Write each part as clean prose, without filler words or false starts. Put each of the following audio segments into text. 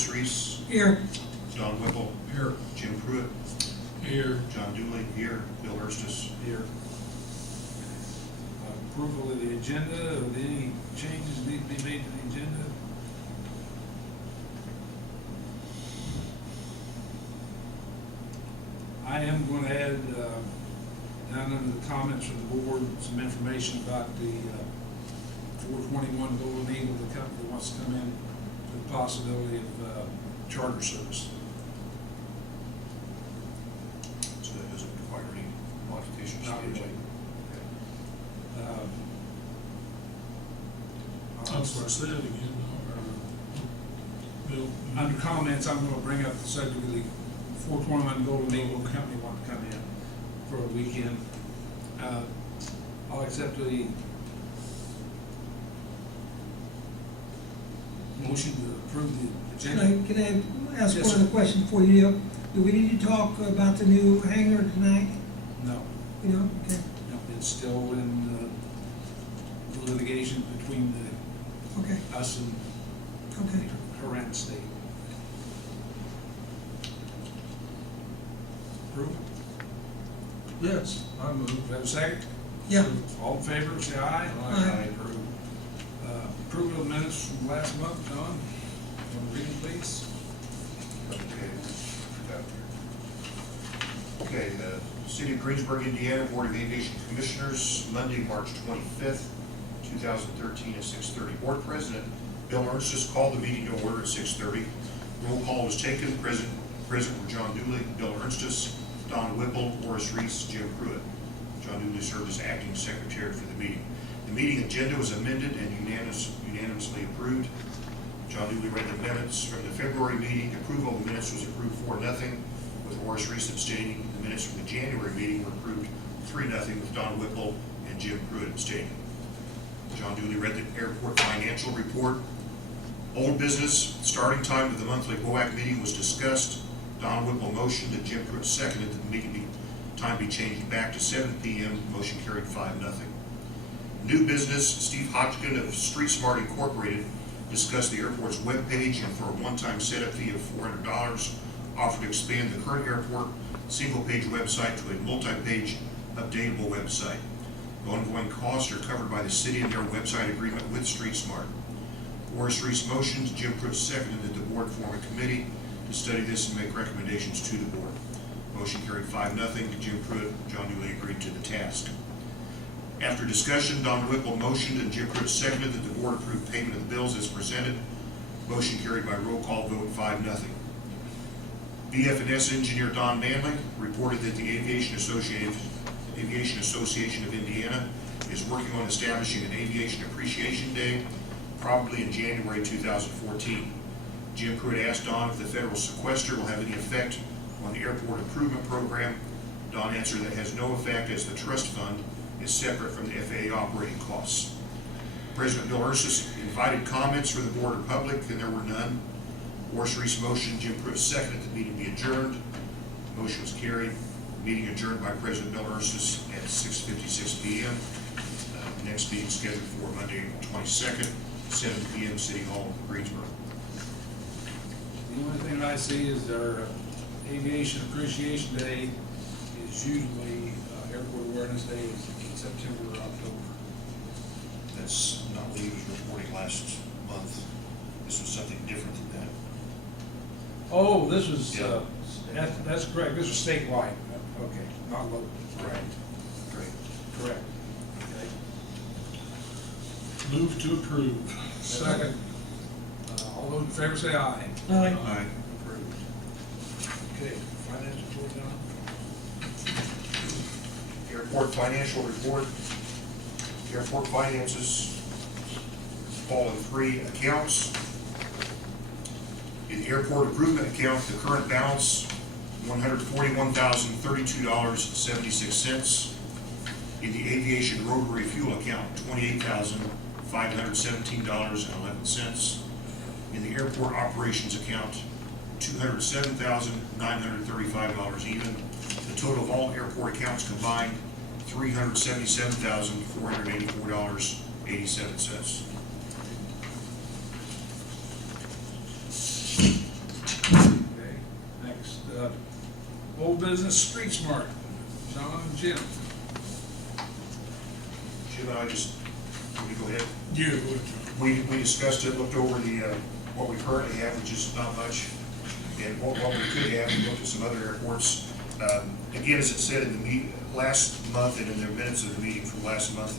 Horace Reese. Here. Don Whipple. Here. Jim Pruitt. Here. John Dooley. Here. Bill Erstis. Here. Approval of the agenda, or any changes need to be made to the agenda? I am going to add, down under the comments from the board, some information about the 421 Golden Eagle, the company that wants to come in, with the possibility of charter service. So that doesn't require any modifications. Not really. I'm sorry, say that again, Bill. Under comments, I'm going to bring up the subject of the 421 Golden Eagle company want to come in for a weekend. I'll accept the motion to approve the agenda. Can I ask Yes, one other sir. question before you do? Do we need to talk about the new hangar tonight? No, You know, okay, no, it's still in the litigation between okay, us and okay. Horan State. Approve? Yes, I move. Do we have a second? Yeah, All in favor, say aye. Aye. Approve. Approval of minutes from last month, John. Want to read them, please? Okay, the City of Greensburg, Indiana Board of Aviation Commissioners, Monday, March 25th, 2013 at 6:30. Board President Bill Erstis called the meeting to order at 6:30. Roll call was taken. Present were John Dooley, Bill Erstis, Don Whipple, Horace Reese, Jim Pruitt. John Dooley served as acting secretary for the meeting. The meeting agenda was amended and unanimously approved. John Dooley read the minutes from the February meeting. Approval of the minutes was approved 4-0, with Horace Reese abstaining. The minutes from the January meeting were approved 3-0, with Don Whipple and Jim Pruitt abstaining. John Dooley read the airport financial report. Old business, starting time of the monthly BOAC meeting was discussed. Don Whipple motioned and Jim Pruitt seconded that the meeting time be changed back to 7 p.m. Motion carried 5-0. New business, Steve Hodgkin of Street Smart Incorporated discussed the airport's webpage and for a one-time setup fee of $400 offered to expand the current airport single-page website to a multi-page updatable website. The ongoing costs are covered by the city and their website agreement with Street Smart. Horace Reese motioned, Jim Pruitt seconded that the board form a committee to study this and make recommendations to the board. Motion carried 5-0. Jim Pruitt, John Dooley agreed to the task. After discussion, Don Whipple motioned and Jim Pruitt seconded that the board approve payment of the bills as presented. Motion carried by roll call vote 5-0. BF&S engineer Don Manley reported that the Aviation Association of Indiana is working on establishing an Aviation Appreciation Day, probably in January 2014. Jim Pruitt asked Don if the federal sequester will have any effect on the airport improvement program. Don answered that it has no effect as the trust fund is separate from the FAA operating costs. President Bill Erstis invited comments from the board or public, and there were none. Horace Reese motioned, Jim Pruitt seconded the meeting be adjourned. Motion was carried. Meeting adjourned by President Bill Erstis at 6:56 p.m. Next meeting scheduled for Monday, April 22nd, 7 p.m. City Hall, Greensburg. The only thing I see is our Aviation Appreciation Day is usually Airport Awareness Day is in September or October. That's not what he was reporting last month. This was something different than that. Oh, this was, Yeah. that's correct, this was statewide, okay, not local. Right. Great. Correct. Okay. Move to approve. Second. All those in favor say aye. Aye. Aye. Approved. Okay, financial report, John? Airport financial report. Airport finances fall in 3 accounts. In the airport improvement account, the current balance, $141,032.76. In the aviation rotary fuel account, $28,517.11. In the airport operations account, $207,935 even. The total of all airport accounts combined, $377,484.87. Old business, street smart. John and Jim. Jim and I just, let me go ahead. Yeah, We discussed it, looked over the, what we currently have, which is not much, and what we could have, we looked at some other airports. Again, as it said in the last month and in the minutes of the meeting from last month,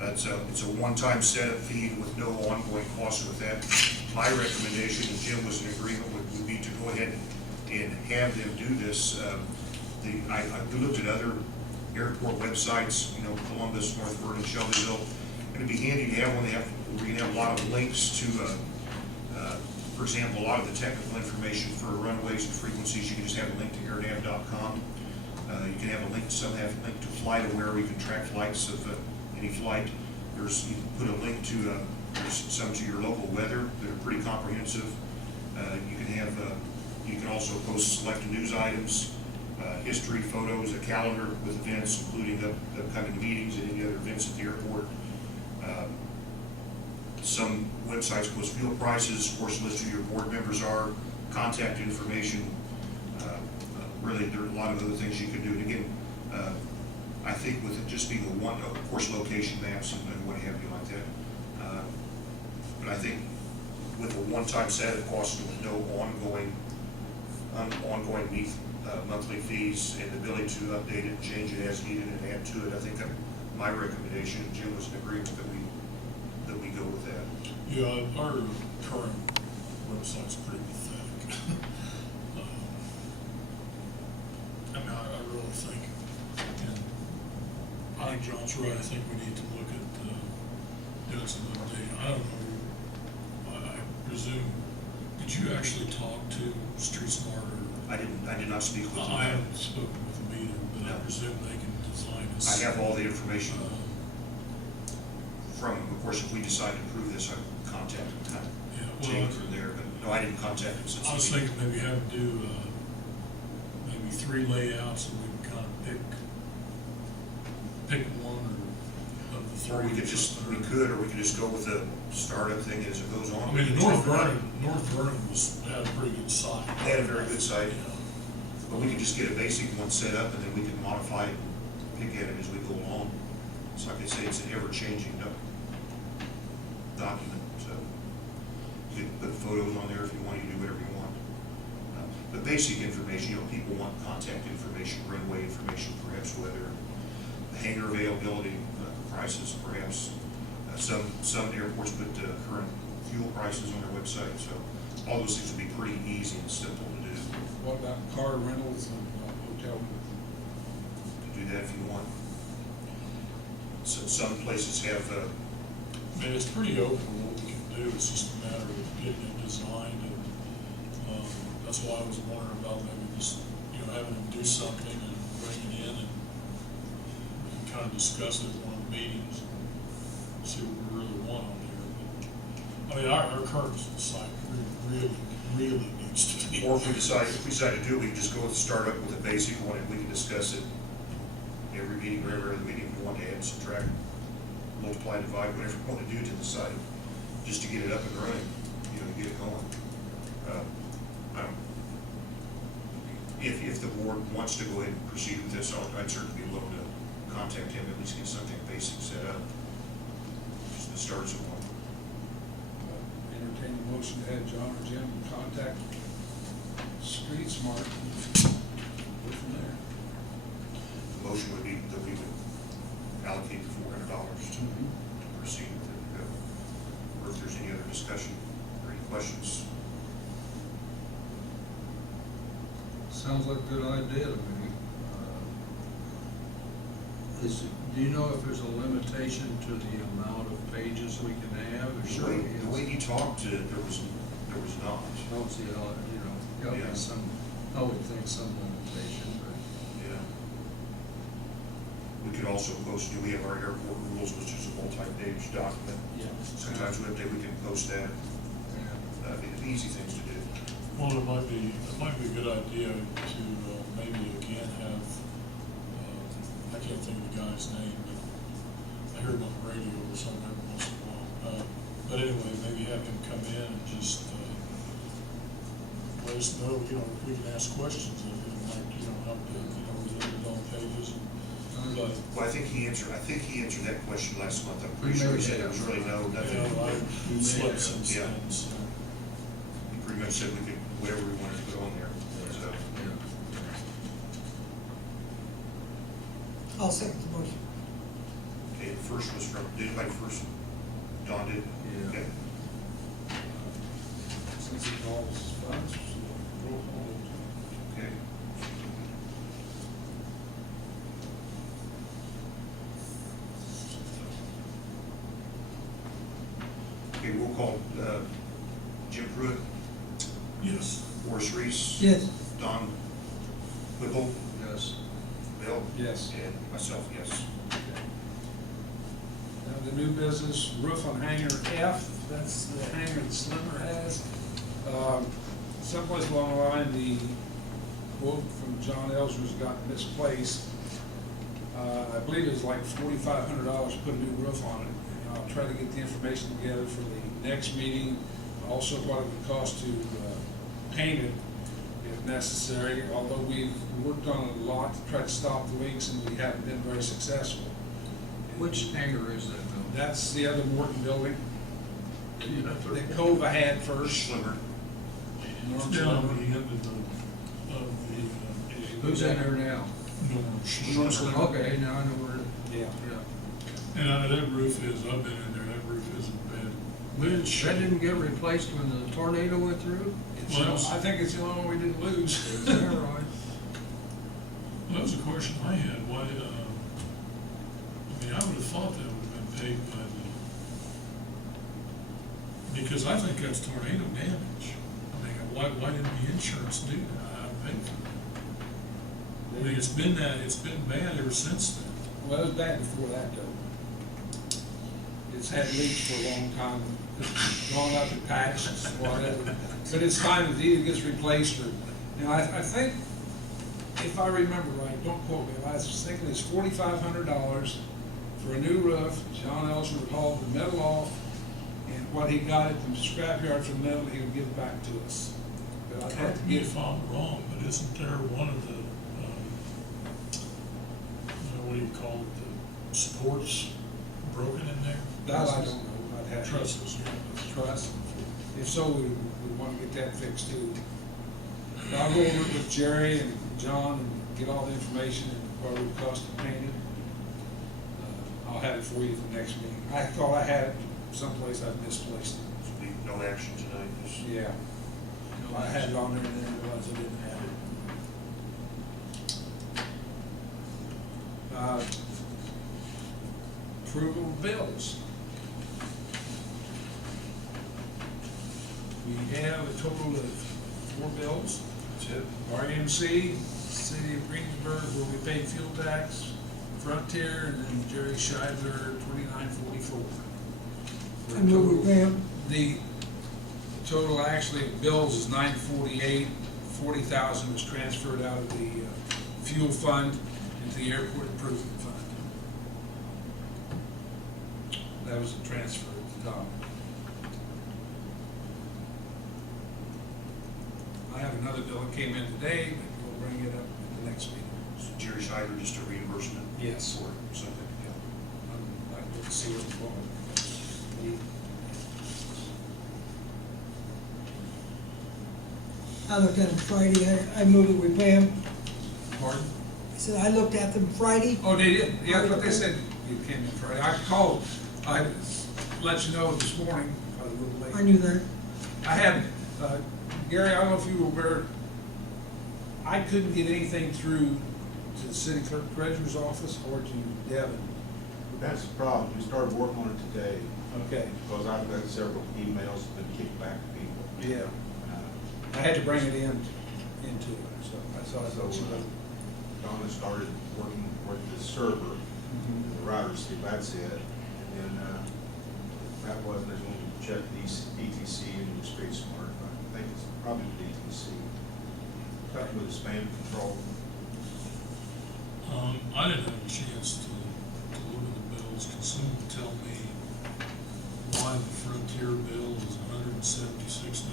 it's a one-time setup fee with no ongoing cost with that. My recommendation, and Jim was in agreement, would be to go ahead and have them do this. We looked at other airport websites, you know, Columbus, North Vernon, Shelbyville. It'd be handy to have one where you can have a lot of links to, for example, a lot of the technical information for runways and frequencies. You can just have a link to airnav.com. You can have a link to link to FlightAware, where you can track flights of any flight. You can put a link to some to your local weather that are pretty comprehensive. You can also post selected news items, history, photos, a calendar with events, including the upcoming meetings and any other events at the airport. Some websites post fuel prices, of course, list who your board members are, contact information. Really, there are a lot of other things you can do. And again, I think with it just being a one, of course, location maps and what have you like that. But I think with a one-time setup cost with no ongoing monthly fees and the ability to update it, change it as needed, and add to it, I think my recommendation, Jim was in agreement that we go with that. yeah, our current website's pretty pathetic. I mean, I really think, and I think John's right, I think we need to look at, doing some updating. I don't know, I presume, did you actually talk to Street Smart or? I did not speak with them. I haven't spoken with them either, but I No. presume they can design I us. have all the information from them. Of course, if we decide to approve this, I would contact them, kind of Yeah, take well, it from there. But no, I didn't contact them since. I was the meeting. thinking maybe have them do, maybe 3 layouts and we can kind of pick one or of the 3. Or we could just go with the startup thing as it goes on. I mean, North Vernon had a pretty good site. They had a very good site. Yeah. But we can just get a basic one set up, and then we can modify it and pick at it as we go along. So like I say, it's an ever-changing document, so you can put photos on there if you want, you do whatever you want. But basic information, you know, people want contact information, runway information, perhaps weather, the hangar availability, prices, perhaps. Some airports put current fuel prices on their website, so all those things would be pretty easy and simple to do. What about car rentals and hotel? To do that if you want. So some places have, I mean, it's pretty open to what we can do, it's just a matter of getting it designed, and, that's why I was wondering about maybe just, you know, having them do something and bring it in, and we can kind of discuss it at one of the meetings, and see what we really want on here, but, I mean, our current site really needs to be. or if we decide to do it, we can just go with the startup with a basic one, and we can discuss it every meeting, or every other meeting, if we want to add, subtract, multiply, divide, whatever we want to do to the site, just to get it up and running, you know, get it going. If the board wants to go ahead and proceed with this, I'd certainly be willing to contact him, at least get something basic set up, just to start as a one. Entertain a motion to have John or Jim contact Street Smart. Go from there. The motion would be that we would allocate the $400 to proceed with it. Or if there's any other discussion or any questions. Sounds like a good idea to me. Do you know if there's a limitation to the amount of pages we can have? The way he talked, there was not. I don't see how, gotta Yeah. be some, I would think some limitation, but. Yeah. We could also post, we have our airport rules, which is a multi-page document. Yeah. Sometimes we can post that. The easy things to do. Well, it might be a good idea to, maybe again have, I can't think of the guy's name, but I hear him on the radio or something every once in a while. But anyway, maybe have him come in and just, let us know, you know, we can ask questions of him, like, you don't have to, read it on pages, but, Well, I think he answered that question last month. I'm pretty sure he said there was really nothing. I slept since Yeah. then, so. He pretty much said we could, whatever we wanted to put on there, so. Yeah. I'll second the motion. Okay, the first was from, did anybody first? Don did? Yeah. Okay. Since it involves funds, roll call. Okay. Okay, we'll call, Jim Pruitt, Yes. Horace Reese. Yes. Don Whipple, Yes. Bill. Yes. And myself, yes. Now, the new business roof on Hangar F, that's the hangar that Slimmer has. Someplace along the line, the quote from John Elsner's got misplaced. I believe it was like $4,500 to put a new roof on it. And I'll try to get the information together for the next meeting, also what it would cost to paint it if necessary, although we've worked on it a lot to try to stop the leaks and we haven't been very successful. Which hangar is that now? That's the other Morton building Yeah. that Cova had first. Slimmer. It's Norm down at Slimmer. the end of the. Who's in there now? Norm Slimmer. Okay, now I know where, Yeah. yeah. And that roof is, I've been in there, that roof is in bad That shape. didn't get replaced when the tornado went through? It's Well, I think it's the only one we didn't lose. Yeah, right. Well, that was a question I had, why, I would have thought that would have been paid by because I think that's tornado damage. Why didn't the insurance do that? I paid for it. It's been bad ever since then. Well, it was bad before that though. It's had leaks for a long time, it's gone up in patches, whatever. But it's time it either gets replaced or, I think, if I remember right, don't quote me, I was thinking it's $4,500 for a new roof. John Elsner would haul the metal off, and what he got at the scrapyard for the metal, he would give it back to us. But I'd have Correct to me get, if I'm wrong, but isn't there one of the, what do you call it, the supports broken in there? that I don't know, I'd have to. Trusses. Trust. If so, we want to get that fixed too. But I'll go over it with Jerry and John and get all the information and what it would cost to paint it. I'll have it for you for the next meeting. I thought I had it someplace, I've misplaced it. So no action tonight, just. Yeah. I had it on there and then I realized I didn't have it. Approval of bills. We have a total of 4 bills. That's it. RMC, City of Greensburg, where we pay fuel tax, Frontier, and then Jerry Scheidler, $29.44. I move we pay 'em. The total actually of bills is $948. $40,000 was transferred out of the fuel fund into the airport improvement fund. That was the transfer at the top. I have another bill that came in today, but we'll bring it up at the next meeting. So Jerry Scheider, just a reimbursement? Yes. For something, yeah. I'd like to see what's going on. I looked at them Friday, I move that we pay them. Pardon? I said, I looked at them Friday. Oh, they did? Yeah, that's what they said. You came in Friday. I called, I let you know this morning, I was a little late. I knew that. I had, Gary, I don't know if you were aware, I couldn't get anything through to the city clerk treasurer's office or to Devin. That's the problem, we started working on it today, Okay. because I've got several emails that kicked back to people. Yeah. Uh, I had to bring it into it, so I thought I'd let you know. Donna started working with the server, Mhm. the router, see if that's it, and then, that wasn't, there's when we checked these DTC and the Street Smart, I think it's probably DTC. Talking with the spam control. I didn't have a chance to look at the bills. Can someone tell me why the Frontier bill is $176?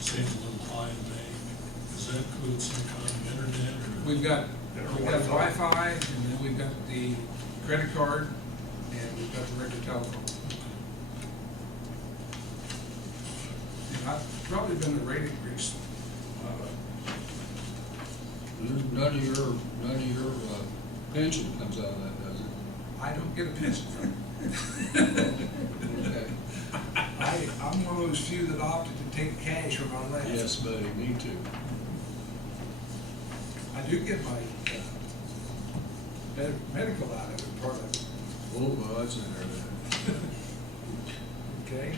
Seems a little high to me. Is Does that include some kind of internet or? We've got Wi-Fi. Wi-Fi, and then we've got the credit card, and we've got the regular telephone. And I've probably been a rate increase. None of your pension comes out of that, does it? I don't get a pension from it. Okay. I'm one of those few that opted to take cash when I left. Yes, buddy, me too. I do get my medical out of it, part of it. Oh, well, that's in there then. Okay?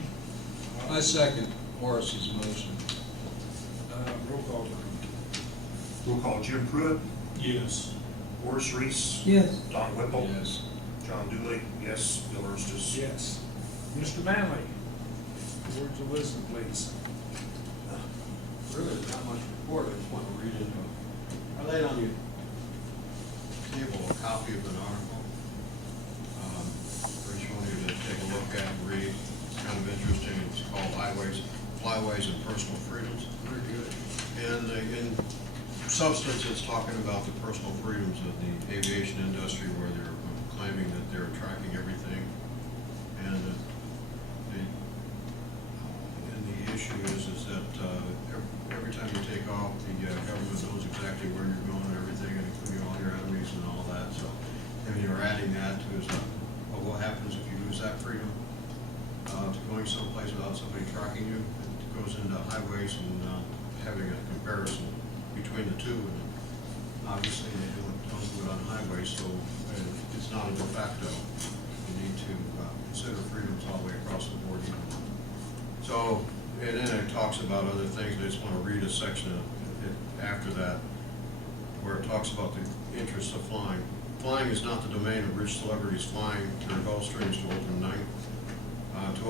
I second Horace's motion. Roll call. Roll call, Jim Pruitt, Yes. Horace Reese, Yes, Don Whipple, Yes. John Dooley, yes, Bill Ernst. Yes. Mr. Manley, words of wisdom, please. Really, there's not much report, I just want to read into it. I laid on your table a copy of an article, for each one of you to take a look at and read. It's kind of interesting, it's called Flyways and Personal Freedoms. Very good. And in substance, it's talking about the personal freedoms of the aviation industry, where they're claiming that they're tracking everything. And the issue is that every time you take off, the government knows exactly where you're going and everything, and including all your enemies and all that. So, and you're adding that to well, what happens if you lose that freedom? To going someplace without somebody tracking you? It goes into highways and having a comparison between the two. And obviously, they don't do it on highways, so it's not a de facto. You need to consider freedoms all the way across the board. So, and then it talks about other things. I just want to read a section of it after that, where it talks about the interests of flying. Flying is not the domain of rich celebrities flying their Gulfstreams to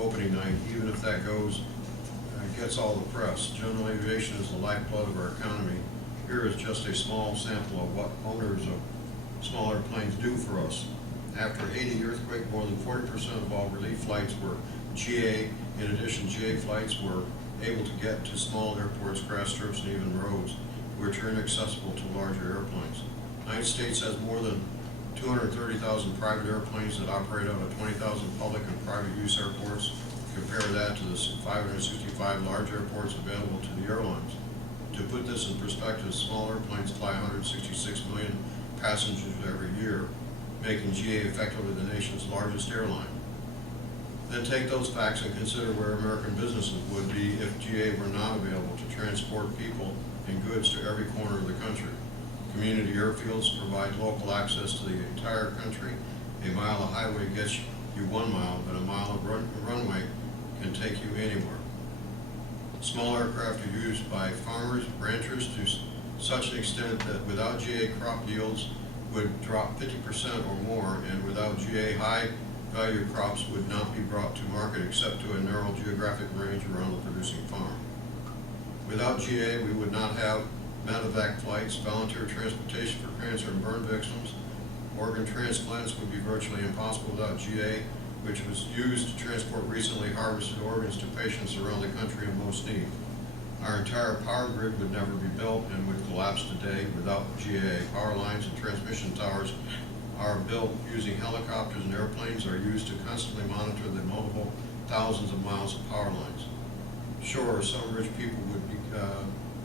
opening night, even if that gets all the press. General aviation is the lifeblood of our economy. Here is just a small sample of what owners of smaller planes do for us. After Haiti earthquake, more than 40% of all relief flights were GA. In addition, GA flights were able to get to small airports, grass strips, and even roads, which are inaccessible to larger airplanes. The United States has more than 230,000 private airplanes that operate out of 20,000 public and private use airports. Compare that to the 565 large airports available to the airlines. To put this in perspective, small airplanes fly 166 million passengers every year, making GA effectively the nation's largest airline. Then take those facts and consider where American businesses would be if GA were not available to transport people and goods to every corner of the country. Community airfields provide local access to the entire country. A mile of highway gets you 1 mile, but a mile of runway can take you anywhere. Small aircraft are used by farmers, ranchers to such an extent that without GA crop yields would drop 50% or more, and without GA high value crops would not be brought to market except to a narrow geographic range around the producing farm. Without GA, we would not have medevac flights, volunteer transportation for cancer and burn victims. Organ transplants would be virtually impossible without GA, which was used to transport recently harvested organs to patients around the country in most need. Our entire power grid would never be built and would collapse today without GA. Power lines and transmission towers are built using helicopters, and airplanes are used to constantly monitor the multiple thousands of miles of power lines. Sure, some rich people would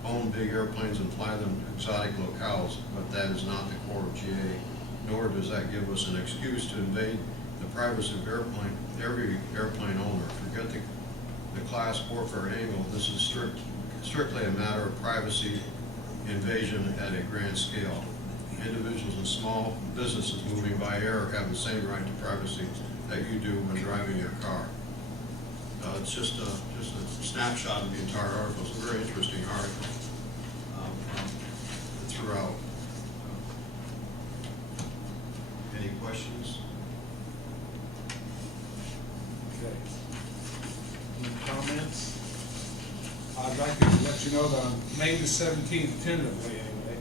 own big airplanes and fly them to exotic locales, but that is not the core of GA, nor does that give us an excuse to invade the privacy of every airplane owner. Forget the class warfare angle. This is strictly a matter of privacy invasion at a grand scale. Individuals and small businesses moving by air have the same right to privacy that you do when driving your car. It's just a snapshot of the entire article. It's a very interesting article throughout. Any questions? Okay. Any comments? I'd like to let you know that on May the 17th, tentatively anyway,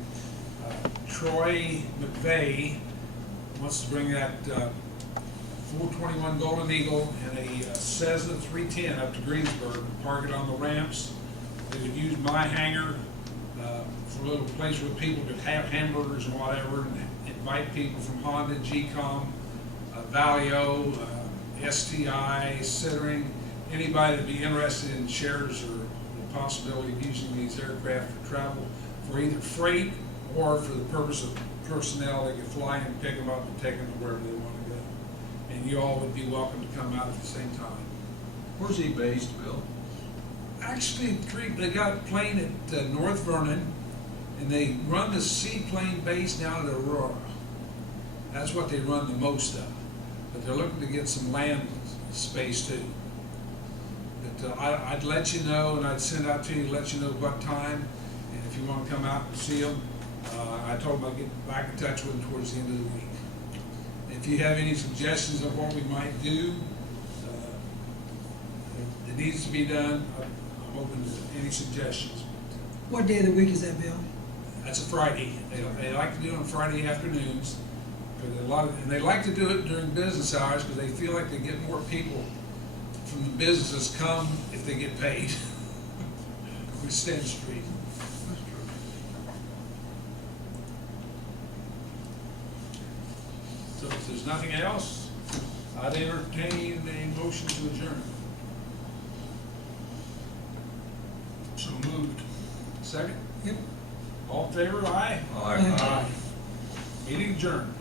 Troy McVeigh wants to bring that 421 Golden Eagle and a Cessna 310 up to Greensburg, park it on the ramps. They would use my hangar a little place where people could have hamburgers and whatever, and invite people from Honda, GCOM, Valio, STI, Cittering, anybody that'd be interested in shares or the possibility of using these aircraft for travel for either freight or for the purpose of personnel. They could fly in, pick them up, and take them to wherever they want to go. And you all would be welcome to come out at the same time. Where's he based, Bill? Actually, they got a plane at North Vernon, and they run the seaplane base down at Aurora. That's what they run the most of. But they're looking to get some land space too. But I'd let you know, and I'd send out to you, let you know what time, and if you want to come out and see them. I told them I'd get back in touch with them towards the end of the week. If you have any suggestions of what we might do, it needs to be done, I'm open to any suggestions. What day of the week is that, Bill? That's a Friday. They like to do it on Friday afternoons, but and they like to do it during business hours because they feel like they get more people from the businesses come if they get paid. We Stand Street. That's true. So if there's nothing else, I'd entertain a motion to adjourn. So moved. Second? Yep. All in favor, aye? Aye. Aye. Meeting adjourned.